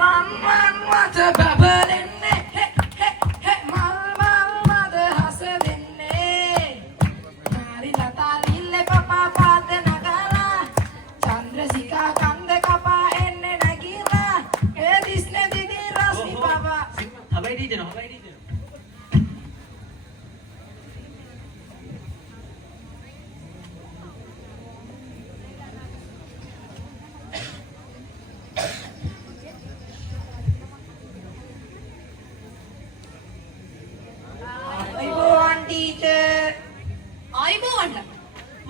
රන්වන් මත බබලෙන්නේ මල් මද හස දෙන්නේ නාරි ලතාරිල්ල පපා පාත නගලා චන්ද්‍රසිකා කන්ද කපා එන්නේ නැගිලා ඒ දිස්නේ දිදී රස්නි පපා හබයි දීජන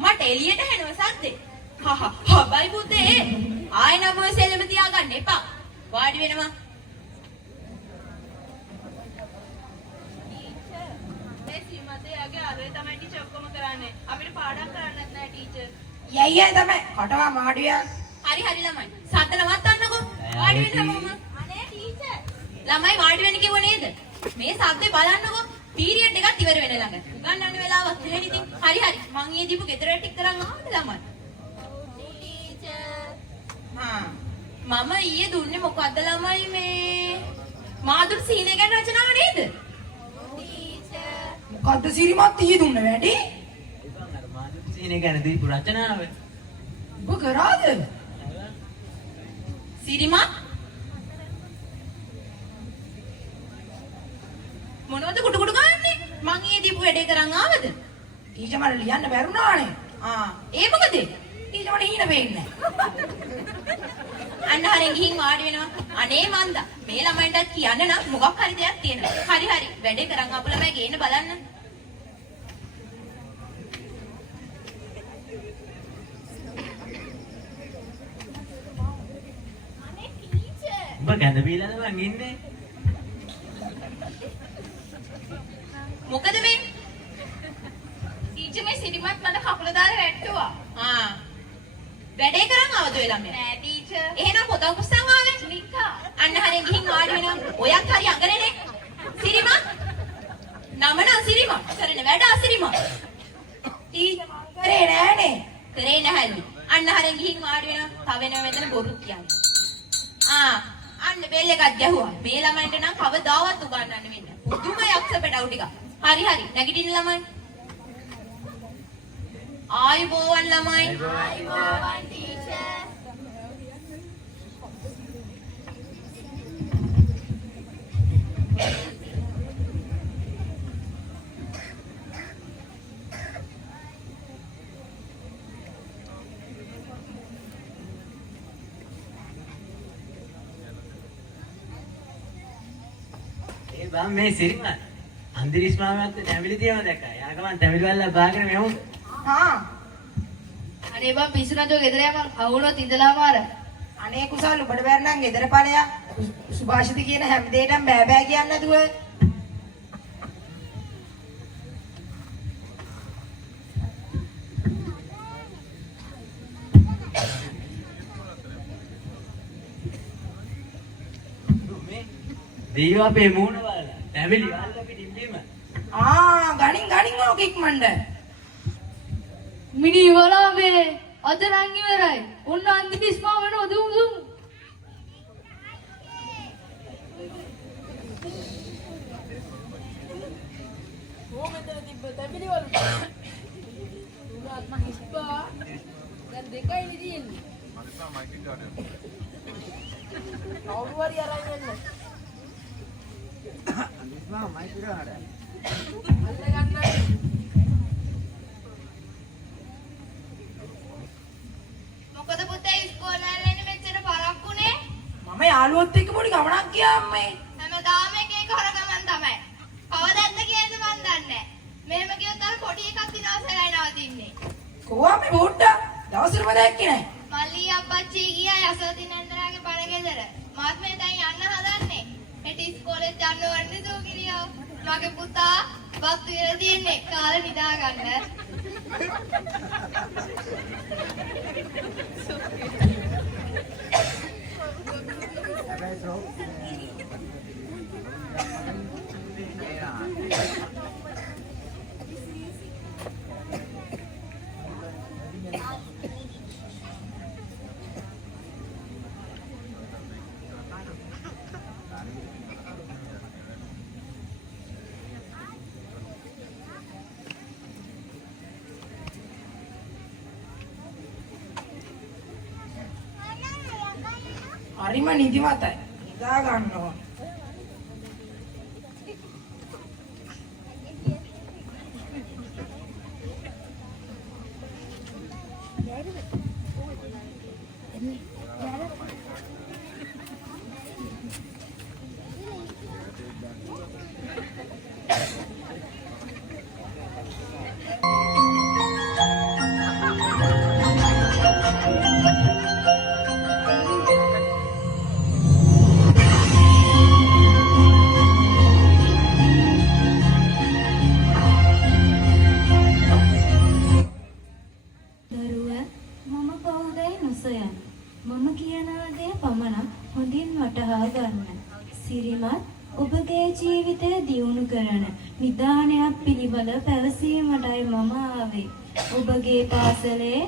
මට එළියට හැනව සද්දේ. හබයි පුතේ. ආය නම් ඔය සෙල්ලම තියාගන්න එපා. වාඩි වෙනවා. මේ සීමතේගේ අරේ තමයි ටීචර් ඔක්කොම කරන්නේ. අපිට පාඩම් කරන්නත් නෑ ටීචර්. යයි තමයි. කටවා මාඩියා. හරි ළමයි. සද්ද නවත්තන්නකෝ. වාඩි වෙන්න මොම. අනේ ටීචර්. ළමයි වාඩි වෙන්න කිව්ව නේද? මේ සද්දේ බලන්නකෝ. පීරියඩ් එකක් ඉවර වෙන ළඟ. උගන්වන්න වෙලාවක් නැහැ ඉතින්. හරි. මං ඊයේ දීපු ගෙදර ටික කරන් ආවද ළමයි? ටීචර්. මම ඊයේ දුන්නේ මොකද්ද ළමයි මේ? මාදුරු සීනේ ගැන රචනාව නේද? ටීචර්. මොකද්ද සිරිමත් ඊයේ දුන්න වැඩි? අර මාදුරු සීනේ ගැන දීපු රචනාව. ඔබ කරාද? සිරිමත් මොනවද කුඩු ගන්නේ? මං ඊයේ දීපු වැඩේ කරන් ආවද? ටීචර් මට ලියන්න බැරුණානේ. ඒ මොකද? ටීචර් මට හීන වෙන්නේ අන්න හරින් ගිහින් වාඩි වෙනවා. අනේ මන්දා මේ ළමයින්ටත් කියන්න නම් මොකක් හරි දෙයක් තියෙනවා. හරි වැඩේ කරන් ආපු ළමයි ගේන්න බලන්න. අනේ ටීචර්. උඹ ගැඳ බීලාද මං ඉන්නේ? මොකද මේ? ටීචර් මේ සිරිමත් මට කකුල දාලා වැට්ටුවා. වැඩේ කරන් ආවද ඔය ළමයා? නෑ ටීචර්. එහෙනම් පොතක් පුස්තකම් ආවේ? නිකා. අන්න හරිය ගිහින් වාඩි වෙනවා. ඔයත් හරි අඟරේනේ. සිරිමත්. නමන සිරිමත්. කරන වැඩ අසිරිමත්. ටීචර් මං කරේ නෑනේ. කරේ නැහැලු. අන්න හරිය ගිහින් වාඩි වෙනවා. තව වෙනව මෙතන බොරු කියන්නේ. අන්න බෙල් එකක් ගැහුවා. මේ ළමයින්ට නම් කවදාවත් උගන්වන්න වෙන්නේ නෑ. පුදුම යක්ෂ පෙඩවු ටික. හරි නැගිටින්න ළමයි. ආයුබෝවන් ළමයි. ආයුබෝවන් ටීචර්. ඒ බම් මේ සිරිමත් අන්දිරිස් මාමත් තැමිලි තියම දැක්කා. යාගමන් තැමිලි වල්ලා බාගෙන මෙමු. අනේ බං පිස්සුනතෝ ගෙදර යමන් අවුලොත් ඉඳලාම අර. අනේ කුසල් උඹට බැර නම් ගෙදර ඵලයක්. සුභාෂිත කියන හැම දෙයකටම බෑ කියන්නේ නැතුව. දෙයියෝ අපේ මූණ බලලා තැමිලි වල්ලා පිටින් බීම. ගණින් ඕක ඉක්මනට. මිනි වලාවේ අද නම් ඉවරයි. උන්න අන්තිම ස්මා වෙනවා දුම්. කොහොමද තිබ්බ තැඹිලි වල? උනාත් මම හිස්පා. දැන් දෙකයි නිදින්නේ. මට මයික් එක ගන්න. කවුරු හරි අරන් එන්න. අනිස්මා මයික් එක ගන්න. අල්ල ගන්න. මොකද පුතේ ඉස්කෝලේ යන්නේ මෙච්චර පරක්කුනේ? මම යාළුවොත් එක්ක පොඩි ගමනක් ගියා අම්මේ. හැමදාම එක හොරගමන් තමයි. කවදාද කියන්නේ මන් දන්නේ නැහැ. මෙහෙම කියොත් අර පොඩි එකක් දිනවසලයි නවතින්නේ. කොහොම මේ බෝඩ්ඩා දවසටම දැක්කේ නැහැ. මල්ලි අප්පච්චි ගියා යසෝතින් නන්දරාගේ පළගෙදර. මාත් මේ දැන් යන්න හදන්නේ. හෙට ඉස්කෝලේ යන්න ඕනේ දෝකිරියෝ. මගේ පුතා බත් විතර තියෙන්නේ කාලේ නිදා ගන්න. හරිම නිදිමතයි. නිදා ගන්නවා. දරුවා මම කවුදයි නොසොයන්න. මම කියන දේ පමණක් හොඳින් වටහා ගන්න. සිරිමත් ඔබගේ ජීවිතය දියුණු කරන නිදානයක් පිළිබඳ පැවසීමටයි මම ආවේ. ඔබගේ පාසලේ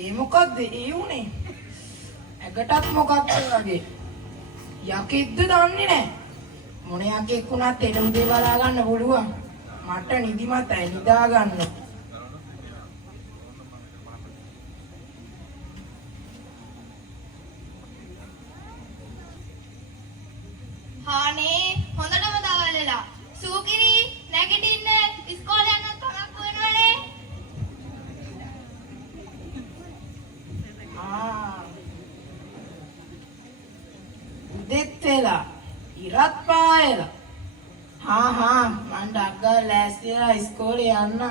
ඒ මොකද්ද ඒ උනේ? ඇගටත් මොකක්ද වගේ? යකෙක්ද දන්නේ නැහැ. මොන යකෙක් වුණත් එළ උදේ බලා ගන්න පුළුවන්. මට නිදිමතයි නිදා ගන්න. හානේ හොඳටම දවල්ලා. සූකිරි නැගිටින්න ඉස්කෝලේ යන්න තරක් වෙනවනේ. උදෙත් වෙලා ඉරත් පායලා. මං ඩග්ගා ලෑස්තිලා ඉස්කෝලේ යන්න.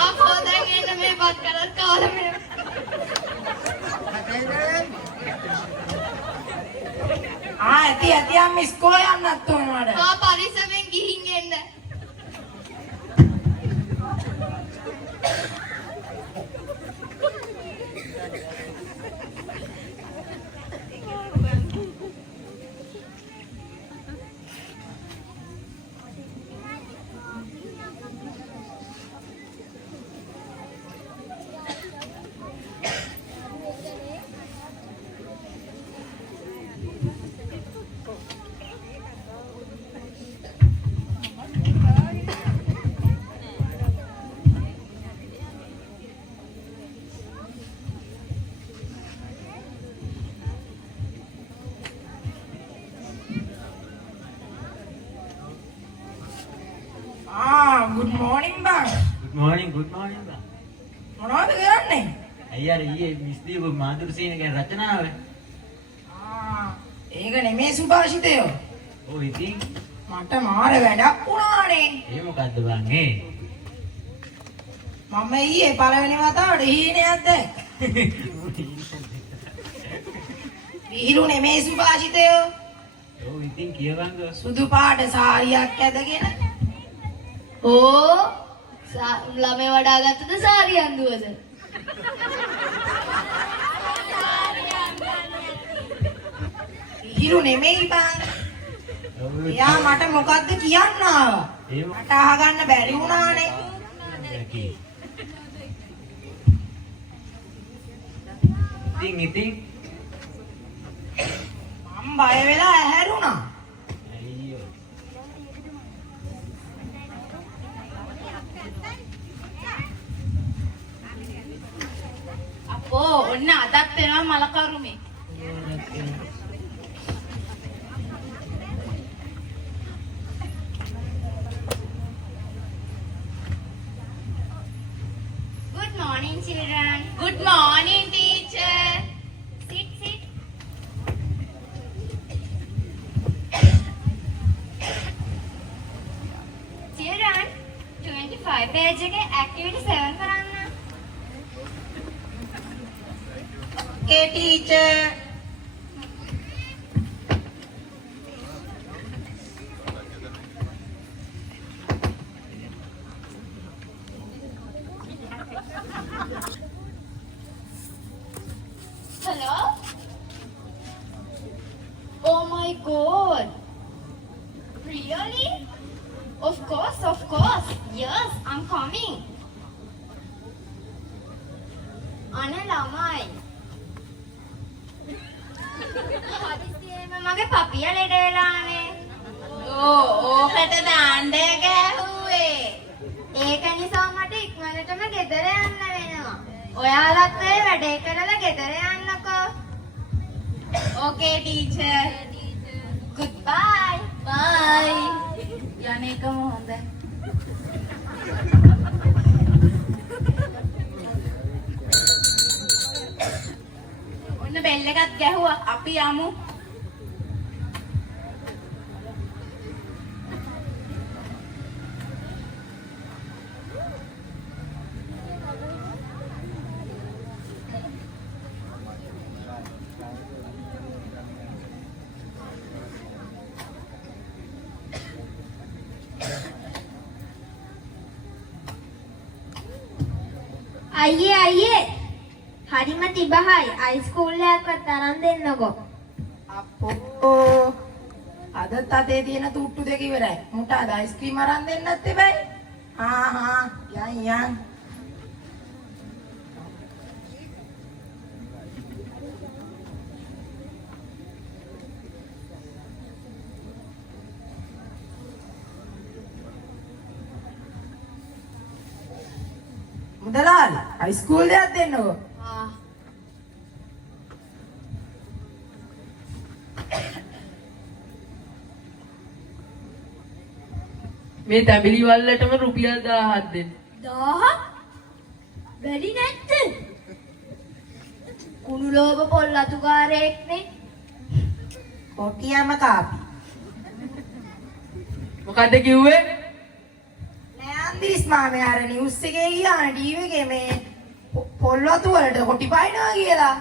ආපහු දැන් එන්න මේ පත් කරත් කාලෙ මේ. ඇති අම්ම ඉස්කෝලේ යන්නත් ඕන මට. පරිස්සමෙන් ගිහින් එන්න. good morning bang. good morning බා. මොනවද කරන්නේ? අයියාර ඊයේ මිස් දීපු මාදුරු සීන ගැන රචනාව. ඒක නෙමේ සුභාෂිතය. ඔව් ඉතින් මට මාර වැඩක් වුණානේ. ඒ මොකද්ද බං ඒ? මම ඊයේ පළවෙනි වතාවට හීනයක් දැක්ක. විහිළු නෙමේ සුභාෂිතය. ඔව් ඉතින් කියවංග. සුදු පාට සාරියක් ඇඳගෙන. ඕ ළමේ වඩා ගත්තද සාරිය අඳුවද? විහිළු නෙමෙයි බං. එයා මට මොකද්ද කියන්න ආවා. මට අහගන්න බැරි වුණානේ. ඉතින් මම බය වෙලා ඇහැරුණා. අයියෝ. අපෝ ඔන්න අදත් වෙනවා මලකරුමේ. Good morning, children. Good morning, teacher. Sit, sit. Children, 25 page එකේ activity 7 කරන්න. Okay, teacher. Hello? Oh my god. Really? Of course. Yes, I'm coming. අනේ ළමයි. හදිස්සියෙම මගේ පපියා ලෙඩ වෙලානේ. ඕකට දාන්න ගෑහුවේ. ඒක නිසා මට ඉක්මනටම ගෙදර යන්න වෙනවා. ඔයාලත් ඒ වැඩේ කරලා ගෙදර යන්නකෝ. ඕකේ ටීචර්. Goodbye. බයි. යන්නේකම හොඳයි. ඔන්න බෙල් එකත් ගැහුවා. අපි යමු. අයියේ හරිම තිබහයි අයිස්කූල් එකක්වත් තරම් දෙන්නකෝ. අපෝ අදත් අතේ තියෙන තුට්ටු දෙක ඉවරයි. මුට අද අයිස්ක්‍රීම් අරන් දෙන්නත් එපයි. යන්. මුදලාලි අයිස්කූල් දෙයක් දෙන්නකෝ. මේ තැඹිලි වල්ලටම රුපියල් 1000ක් දෙන්න. 1000? බැරි නැද්ද? කුණු ලෝභ පොල් අතුකාරයෙක්නේ. කොටියම කාපි. මොකද්ද කිව්වේ? නෑ අන්දිරිස් මාමේ අර නිවුස් එකේ ගියානේ ටීවී එකේ මේ පොල් වතු වලට කොටි පායනවා කියලා.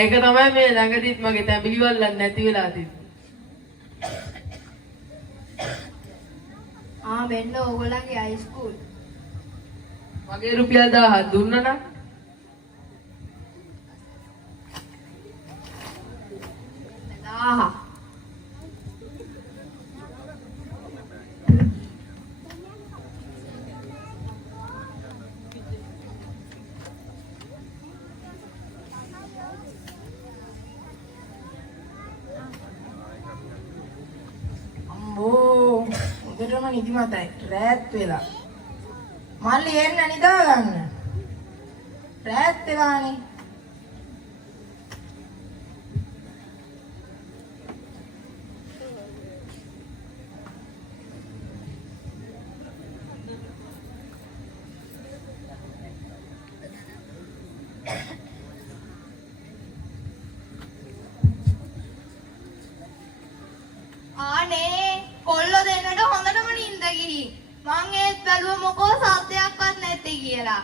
ඒක තමයි මේ ළඟදිත් මගේ තැඹිලි වල්ලක් නැති වෙලා තිබ්බේ. මෙන්න ඕගොල්ලන්ගේ අයිස්කූල්. මගේ රුපියල් 1000ක් දුන්නා නම් අම්බෝ උදේටම නිදිමතයි රෑත් වෙලා. මල්ලි එන්න නිදා ගන්න. රෑත් වෙලානේ. ආනේ කොල්ලෝ දෙන්නට හොඳටම නිින්ද ගිහින්. මං ඒත් බැලුව මොකෝ සද්දයක්වත් නැති කියලා.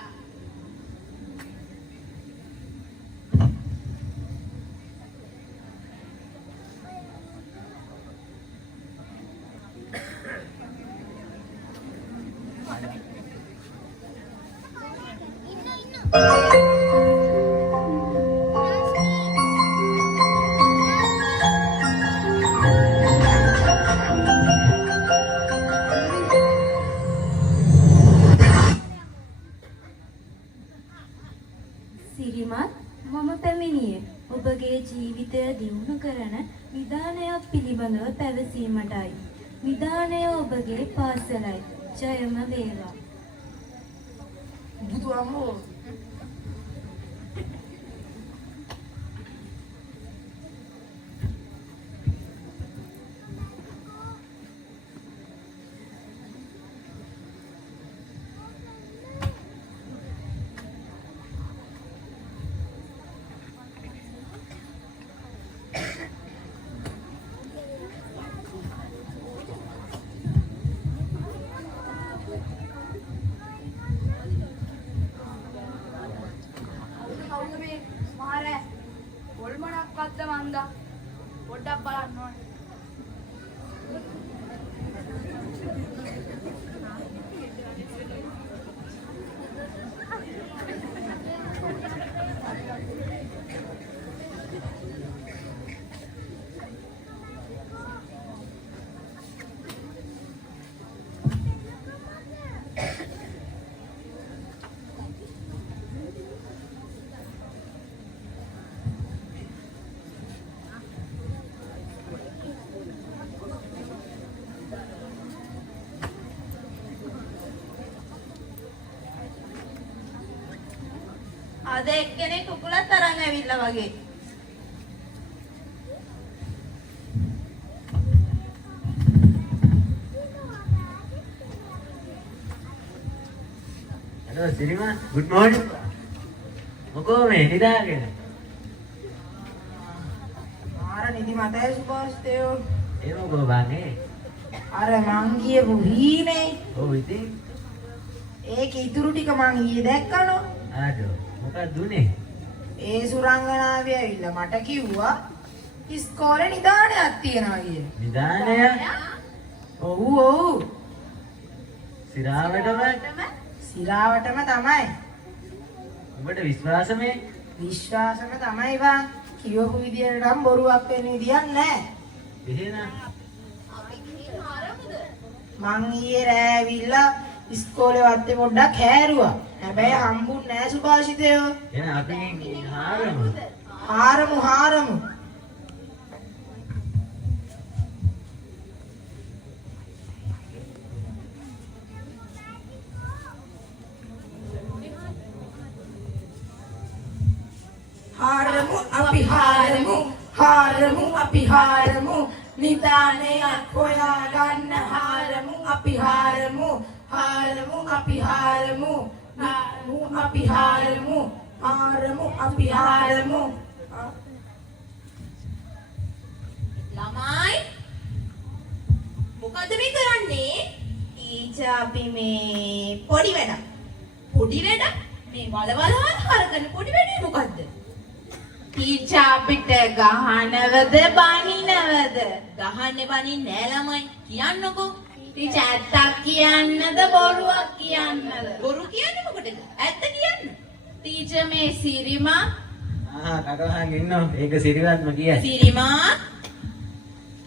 සිරිමත් මම පැමිණියේ ඔබගේ ජීවිතය දියුණු කරන නිදානයක් පිළිබඳව පැවසීමටයි. නිදානය ඔබගේ පාසලයි. ජයම වේවා. බුදුහාමෝ පොඩ්ඩක් බලන්න ඕනේ. එක්කෙනෙක් කුකුලක් තරන් ඇවිල්ලා වගේ. Hello, Sirima. Good morning. මොකෝ මේ නිදාගෙන? මාර නිදි මතයි සුභාෂිතයෝ. ඒ මොකෝ බානේ? අර මං කියපු හීනේ. ඔව් ඉතින්. ඒක ඉතුරු ටික මං ඊයේ දැක්කනෝ. ආඩෝ. මොකක්ද උනේ? ඒ සුරංගනාවේ ඇවිල්ලා මට කිව්වා ඉස්කෝලේ නිදානයක් තියෙනවා කියලා. නිදානය? ඔව් ඔව්. සිරාවටම සිරාවටම තමයි. ඔබට විශ්වාසමේ? විශ්වාසම තමයි බං. කියවපු විදියට නම් බොරුවක් වෙන විදියක් නැහැ. එහෙනම් මං ඊයේ රෑ ඇවිල්ලා ඉස්කෝලේ වත්තේ පොඩ්ඩක් හැරුවා. හැබැයි හම්බුන්නේ නැහැ සුභාෂිතයෝ. එහෙනම් අපි හාරමු. හාරමු. අපි හාරමු නිදානයක් හොයාගන්න අපි හාරමු ළමයි මොකද මේ කරන්නේ? ටීචර් අපි මේ පොඩි වැඩක් මේ වලවල් හරගෙන පොඩි වැඩේ මොකද්ද? ටීචර් අපිට ගහනවද බනිනවද? ගහන්නේ බනින්නේ නෑ ළමයි. කියන්නකෝ. ටීචර් ඇත්තක් කියන්නද බොරුවක් කියන්නද? බොරු කියන්නේ මොකටද? ඇත්ත කියන්න. ටීචර් මේ සිරිමා කටවහන් ඉන්නෝ. ඒක සිරිවත්ම කියයි. සිරිමා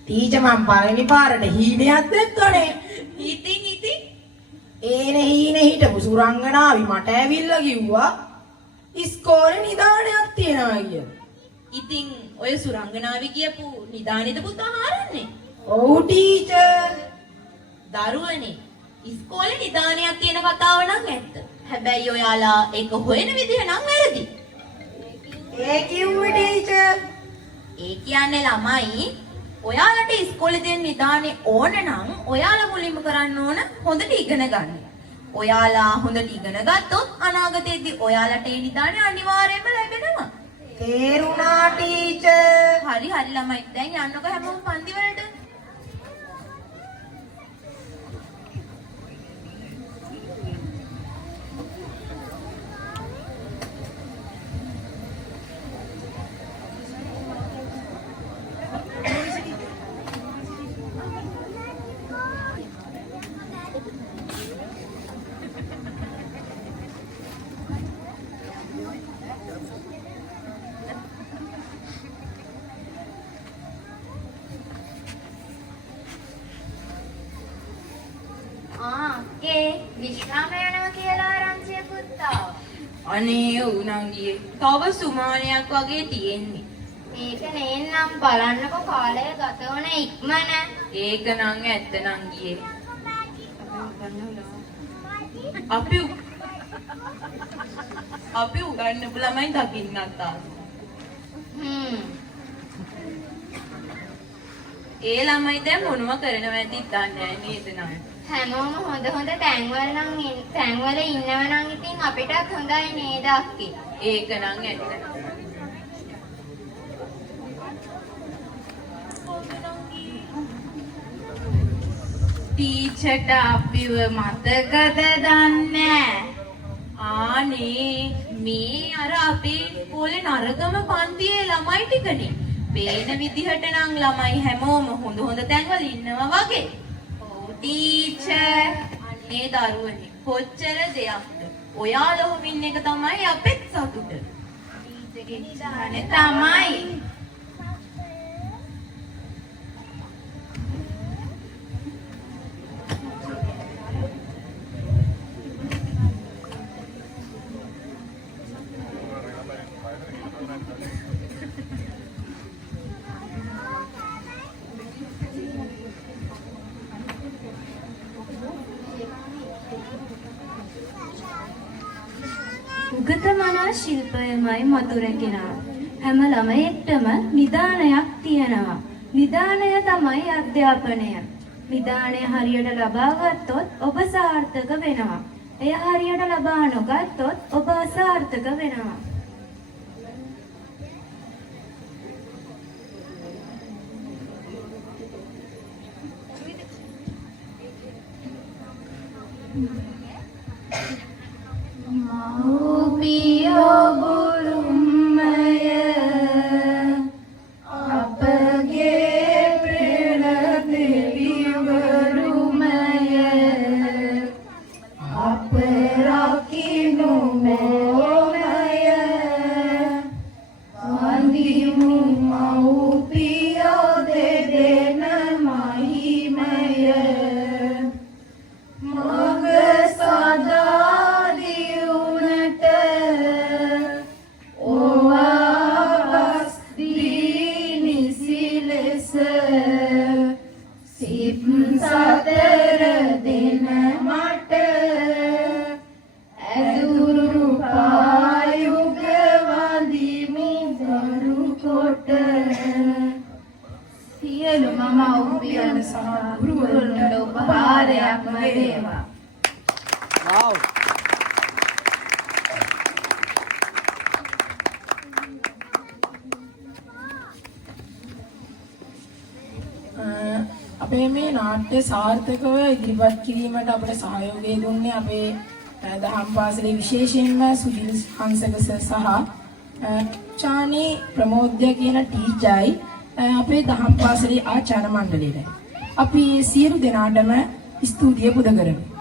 ටීචර් මං පළවෙනි පාරට හීනයක් දැක්කනේ. ඉතින් ඒනේ හීනේ හිටපු සුරංගනාවි මට ඇවිල්ලා කිව්වා ඉස්කෝලේ නිදානයක් තියෙනවා කියලා. ඉතින් ඔය සුරංගනාවි කියපු නිදානෙද පුතා හාරන්නේ? ඔව් ටීචර්. දරුවනේ ඉස්කෝලේ නිදානයක් තියෙන කතාව නම් ඇත්ත. හැබැයි ඔයාලා ඒක හොයන විදිහ නම් වැරදි. ඒ කිව්වේ ටීචර්. ඒ කියන්නේ ළමයි ඔයාලට ඉස්කෝලේ දෙන නිදානේ ඕන නම් ඔයාලා මුලින්ම කරන්න ඕන හොඳට ඉගෙන ගන්න. ඔයාලා හොඳට ඉගෙන ගත්තොත් අනාගතයේදී ඔයාලට ඒ නිදානේ අනිවාර්යයෙන්ම ලැබෙනවා. තේරුණා ටීචර්. හරි ළමයි. දැන් යන්නකෝ හැමෝම පන්ති වලට. විශ්‍රාම යනවා කියලා ආරංචිය පුතා. අනේ උණංගියේ තව සුමානයක් වගේ තියෙන්නේ. මේක නේනම් බලන්නකො කාලය ගත වන ඉක්මන. ඒක නම් ඇත්ත නංගියේ. අපි උගන්නපු ළමයි දකින්නත් ඒ ළමයි දැන් මොනව කරනවද දන්නේ නේද නංගි? හැමෝම හොඳ තැන්වල ඉන්නව නම් ඉතින් අපිටත් හොඳයි නේද අක්කේ? ඒක නම් ඇත්ත. ටීචර්ට අපිව මතකද දන්නේ? ආනේ මේ අර අපේ පොලේ නරකම පන්තියේ ළමයි ටිකනේ. පේන විදිහට නම් ළමයි හැමෝම හොඳ තැන්වල ඉන්නවා වගේ. ටීචර් අනේ දරුවනේ කොච්චර දෙයක්ද? ඔයාලා ඔහොම ඉන්න එක තමයි අපෙත් සතුට. ටීචර්ගේ නිදානේ තමයි. උගතම මනා ශිල්පයමයි මතුරැකෙනවා. හැම ළමයෙක්ටම නිදානයක් තියෙනවා. නිදානය තමයි අධ්‍යාපනය. නිදානය හරියට ලබා ගත්තොත් ඔබ සාර්ථක වෙනවා. එය හරියට ලබා නොගත්තොත් ඔබ අසාර්ථක වෙනවා. මව්පියෝ බුරුම්මය අපගේ ප්‍රේම දෙවිවරුමය අප රකින්නු මොමය වන්දිමු මව්පියෝ දෙදෙන මහිමය මග සදා දියුණට ඕවාස් දී නිසි ලෙස සිත් සතර දෙන මට ඇදුරු පායුග වඳිමි දරු කොට සියලුම මව්පියන් සහ ගුරුවරුන්ට උපහාරයක්ම වේවා. Wow. අපේ මේ නාට්‍ය සාර්ථකව ඉදිරිපත් කිරීමට අපට සහයෝගය දුන්නේ අපේ දහම් පාසලේ විශේෂයෙන්ම සුජිල් හංසක සහ චානි ප්‍රමෝද්‍ය කියන ටීචර්යි අපේ දහම් පාසලේ ආචාර්ය මණ්ඩලයයි. අපි සියලු දෙනාටම ස්තුතිය පුද කරමු.